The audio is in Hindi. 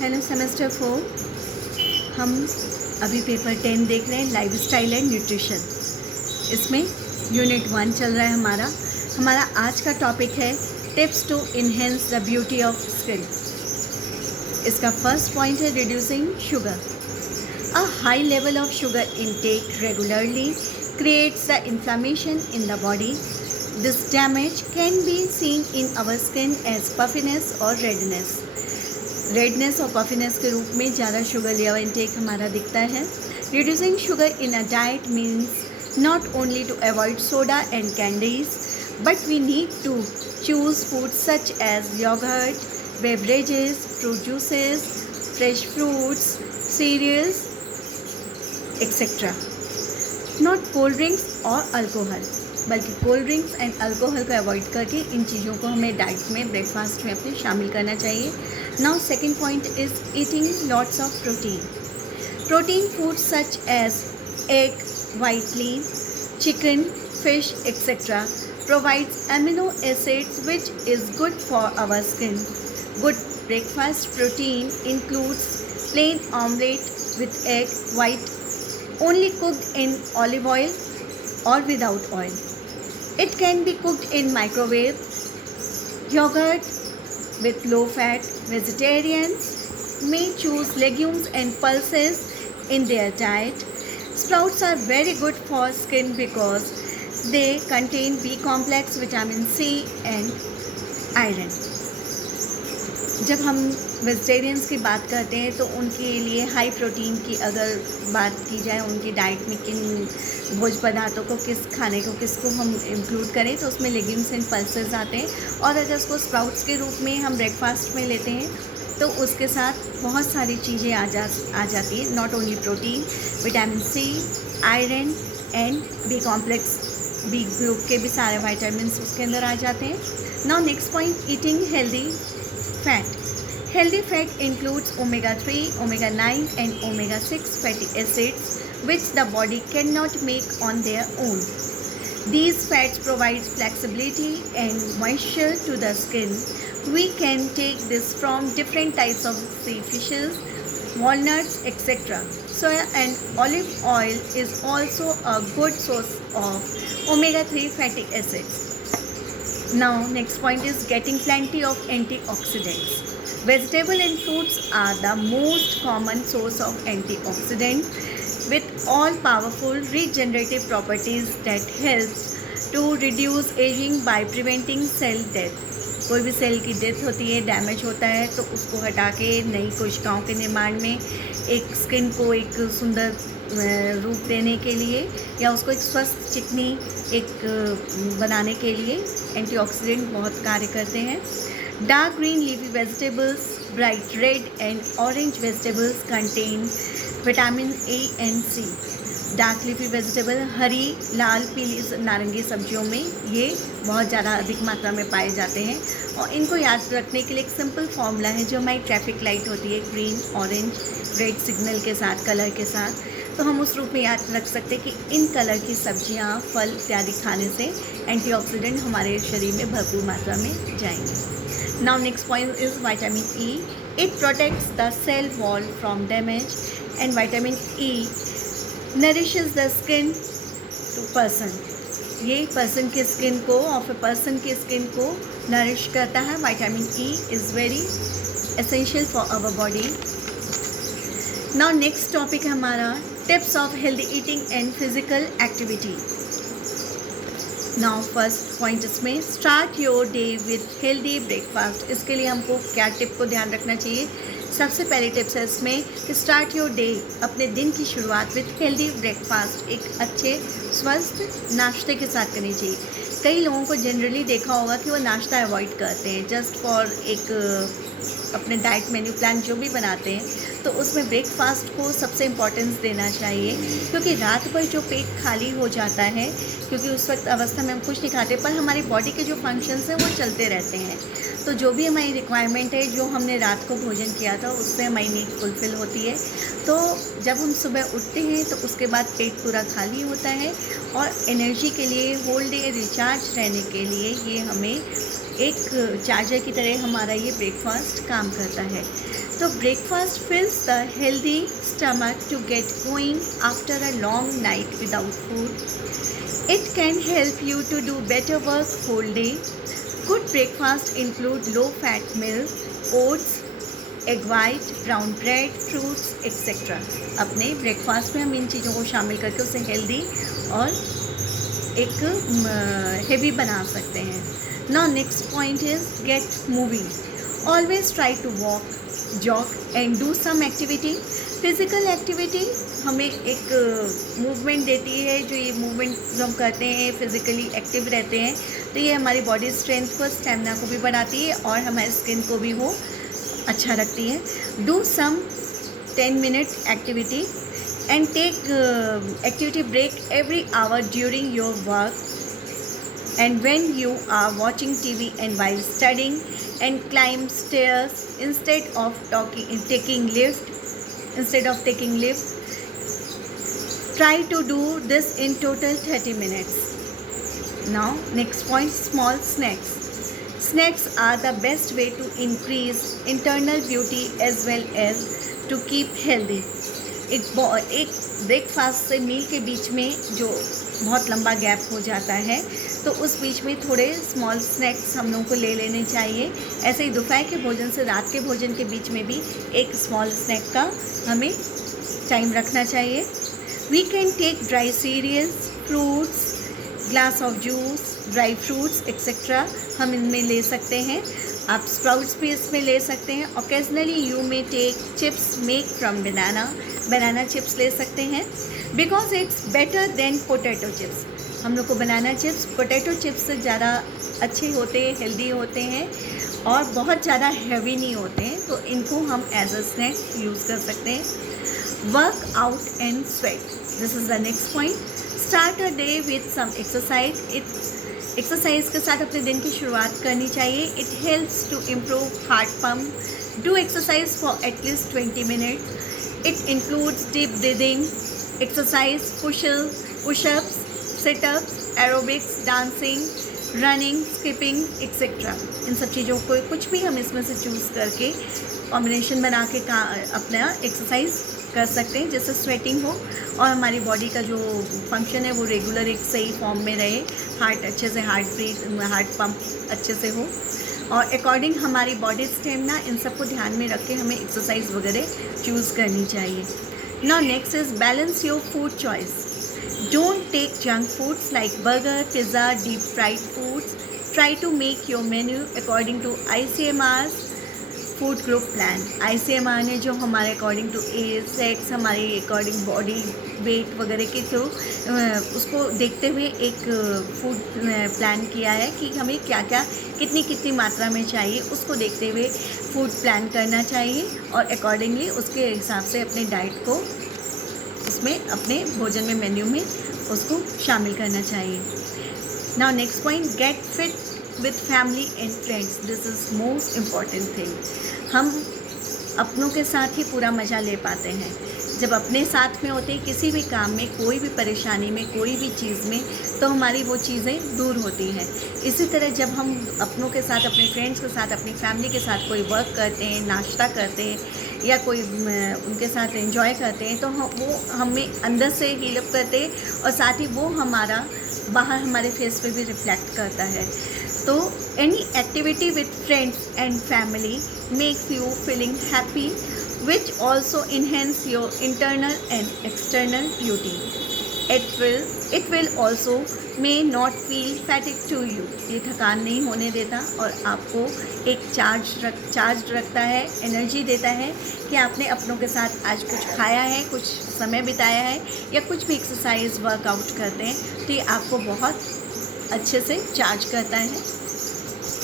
Hello semester 4। हम अभी पेपर 10 देख रहे हैं, लाइफस्टाइल एंड न्यूट्रिशन। इसमें यूनिट 1 चल रहा है हमारा आज का टॉपिक है tips to enhance the beauty of skin. इसका फर्स्ट पॉइंट है reducing sugar. A high level of sugar intake regularly creates the inflammation in the body. This damage can be seen in our skin as puffiness or redness. Redness और पफिनेस के रूप में ज़्यादा शुगर लेवल इनटेक हमारा दिखता है। Reducing sugar in a diet means not only to avoid soda and candies but we need to choose food such as yogurt, beverages, fruit juices, fresh fruits, cereals etcetera. Not cold drinks और अल्कोहल, बल्कि कोल्ड ड्रिंक्स एंड अल्कोहल को अवॉइड करके इन चीज़ों को हमें डाइट में, ब्रेकफास्ट में अपने शामिल करना चाहिए। Now second point is eating lots of protein. Protein foods such as egg, white meat, chicken, fish, etc. provides amino acids which is good for our skin. Good breakfast protein includes plain omelette with egg white only cooked in olive oil or without oil. It can be cooked in microwave. Yogurt with low fat. Vegetarians may choose legumes and pulses in their diet. Sprouts are very good for skin because they contain B complex, vitamin C and iron. जब हम वेजिटेरियंस की बात करते हैं तो उनके लिए हाई प्रोटीन की अगर बात की जाए, उनकी डाइट में किन भोज्य पदार्थों को, किस खाने को, किसको हम इंक्लूड करें, तो उसमें लेग्यूम्स एंड पल्सेस आते हैं। और अगर उसको स्प्राउट्स के रूप में हम ब्रेकफास्ट में लेते हैं तो उसके साथ बहुत सारी चीज़ें आ जाती हैं। Not only protein, vitamin C, iron and B complex, B group के भी सारे वाइटामिन उसके अंदर आ जाते हैं। Now next point, eating healthy fat. Healthy fat includes omega-3, omega-9 and omega-6 fatty acids which the body cannot make on their own. These fats provide flexibility and moisture to the skin. We can take this from different types of sea fishes, walnuts, etc. Soya and olive oil is also a good source of omega-3 fatty acids. Now next point is getting plenty of antioxidants. Vegetable and fruits are the most common source of antioxidant with all powerful regenerative properties that helps to reduce aging by preventing cell death. कोई भी सेल की डेथ होती है, डैमेज होता है, तो उसको हटा के नई कोशिकाओं के निर्माण में, एक स्किन को एक सुंदर रूप देने के लिए या उसको एक स्वस्थ चिकनी एक बनाने के लिए एंटीऑक्सीडेंट बहुत कार्य करते हैं। Dark green leafy vegetables, bright red and orange vegetables contain vitamin A and C. Dark leafy vegetable हरी, लाल, पीली, नारंगी सब्जियों में ये बहुत ज़्यादा अधिक मात्रा में पाए जाते हैं। और इनको याद रखने के लिए एक सिंपल फॉर्मूला है, जो हमारी ट्रैफिक लाइट होती है, ग्रीन, ऑरेंज, रेड सिग्नल के साथ, कलर के साथ, तो हम उस रूप में याद रख सकते हैं कि इन कलर की सब्जियां, फल इत्यादि खाने से एंटीऑक्सीडेंट हमारे शरीर में भरपूर मात्रा में जाएंगे। Now next point is vitamin E. It protects the cell wall from damage and vitamin E nourishes the skin to person. ये पर्सन की स्किन को, ऑफ ए पर्सन की स्किन को नरिश करता है। Vitamin E is very essential for our body. Now next topic है हमारा tips of healthy eating and physical activity. Now first point इसमें, start your day with healthy breakfast. इसके लिए हमको क्या टिप को ध्यान रखना चाहिए? सबसे पहली टिप्स है इसमें कि स्टार्ट योर डे, अपने दिन की शुरुआत विथ हेल्दी ब्रेकफास्ट, एक अच्छे स्वस्थ नाश्ते के साथ करनी चाहिए। कई लोगों को जनरली देखा होगा कि वो नाश्ता अवॉइड करते हैं, जस्ट फॉर एक अपने डाइट मेन्यू प्लान जो भी बनाते हैं, तो उसमें ब्रेकफास्ट को सबसे इम्पोर्टेंस देना चाहिए, क्योंकि रात भर जो पेट खाली हो जाता है, क्योंकि उस वक्त अवस्था में हम कुछ नहीं खाते, पर हमारी बॉडी के जो फंक्शंस हैं वो चलते रहते हैं। तो जो भी हमारी रिक्वायरमेंट है, जो हमने रात को भोजन किया था, उससे हमारी नीड फुलफिल होती है। तो जब हम सुबह उठते हैं तो उसके बाद पेट पूरा खाली होता है, और एनर्जी के लिए, होल डे रिचार्ज रहने के लिए ये हमें एक चार्जर की तरह हमारा ये ब्रेकफास्ट काम करता है। तो breakfast fills the healthy stomach to get going after a long night without food. It can help you to do better work whole day. Good breakfast include low-fat milk, oats, egg white, brown bread, fruits, etc. अपने ब्रेकफास्ट में हम इन चीज़ों को शामिल करके उसे हेल्दी और एक हेवी बना सकते हैं. Now next point is get moving. Always try to walk, jog and do some activity. Physical activity हमें एक मूवमेंट देती है. जो ये मूवमेंट जो हम करते हैं फिज़िकली एक्टिव रहते हैं तो ये हमारी बॉडी स्ट्रेंथ को, स्टेमिना को भी बढ़ाती है और हमारी स्किन को भी वो अच्छा रखती है. Do some 10 minute activity and take activity break every hour during your work and when you are watching TV and while studying, and climb stairs instead of taking lift. Try to do this in total 30 minutes. Now next point, small snacks. Snacks are the best way to increase internal beauty as well as to keep healthy. एक ब्रेकफास्ट से मील के बीच में जो बहुत लंबा गैप हो जाता है तो उस बीच में थोड़े स्मॉल स्नैक्स हम लोगों को ले लेने चाहिए. ऐसे ही दोपहर के भोजन से रात के भोजन के बीच में भी एक स्मॉल स्नैक का हमें टाइम रखना चाहिए. We can take dry cereals, fruits, glass of juice, dry fruits etcetera हम इनमें ले सकते हैं. आप स्प्राउट्स भी इसमें ले सकते हैं. Occasionally you may take chips make from banana chips ले सकते हैं because it's better than potato chips. हम लोग को बनाना चिप्स पोटैटो चिप्स से ज़्यादा अच्छे होते हैं, हेल्दी होते हैं और बहुत ज़्यादा हैवी नहीं होते हैं. तो इनको हम एज अ स्नैक यूज़ कर सकते हैं. Work out and sweat, this is the next point. Start a day with some exercise. Exercise के साथ अपने दिन की शुरुआत करनी चाहिए. It helps to improve heart pump. Do exercise for at least 20 minute. It includes deep breathing exercise, pushups, situps, aerobics, dancing, running, skipping etcetera. इन सब चीज़ों को कुछ भी हम इसमें से चूज़ करके कॉम्बिनेशन बना के अपना एक्सरसाइज कर सकते हैं जिससे स्वेटिंग हो और हमारी बॉडी का जो फंक्शन है वो रेगुलर एक सही फॉर्म में रहे. हार्ट अच्छे से हार्ट पंप अच्छे से हो और अकॉर्डिंग हमारी बॉडी स्टेमिना, इन सब को ध्यान में रख के हमें एक्सरसाइज वगैरह चूज़ करनी चाहिए. Now next is balance your food choice. Don't take junk foods like burger, pizza, deep fried foods. Try to make your menu according to ICMR's food group plan. ICMR ने जो हमारे अकॉर्डिंग टू एज, सेक्स, हमारे अकॉर्डिंग बॉडी वेट वगैरह के थ्रू उसको देखते हुए एक फूड प्लान किया है कि हमें क्या क्या कितनी मात्रा में चाहिए. उसको देखते हुए फूड प्लान करना चाहिए और अकॉर्डिंगली उसके हिसाब से अपने डाइट को उसमें अपने भोजन में, मेन्यू में उसको शामिल करना चाहिए. Now next point, get fit with family and friends. This is most important thing. हम अपनों के साथ ही पूरा मज़ा ले पाते हैं. जब अपने साथ में होते हैं किसी भी काम में, कोई भी परेशानी में, कोई भी चीज़ में, तो हमारी वो चीज़ें दूर होती हैं. इसी तरह जब हम अपनों के साथ, अपने फ्रेंड्स के साथ, अपनी फैमिली के साथ कोई वर्क करते हैं, नाश्ता करते हैं या कोई उनके साथ एंजॉय करते हैं तो वो हमें अंदर से हील अप करते हैं और साथ ही वो हमारा बाहर हमारे फेस पे भी रिफ्लेक्ट करता है. तो any activity with friends and family makes you feeling happy which also enhance your internal and external beauty. It will also may not feel fatigue to you. ये थकान नहीं होने देता और आपको एक चार्ज रखता है, एनर्जी देता है कि आपने अपनों के साथ आज कुछ खाया है, कुछ समय बिताया है या कुछ भी एक्सरसाइज वर्कआउट करते हैं तो ये आपको बहुत अच्छे से चार्ज करता है.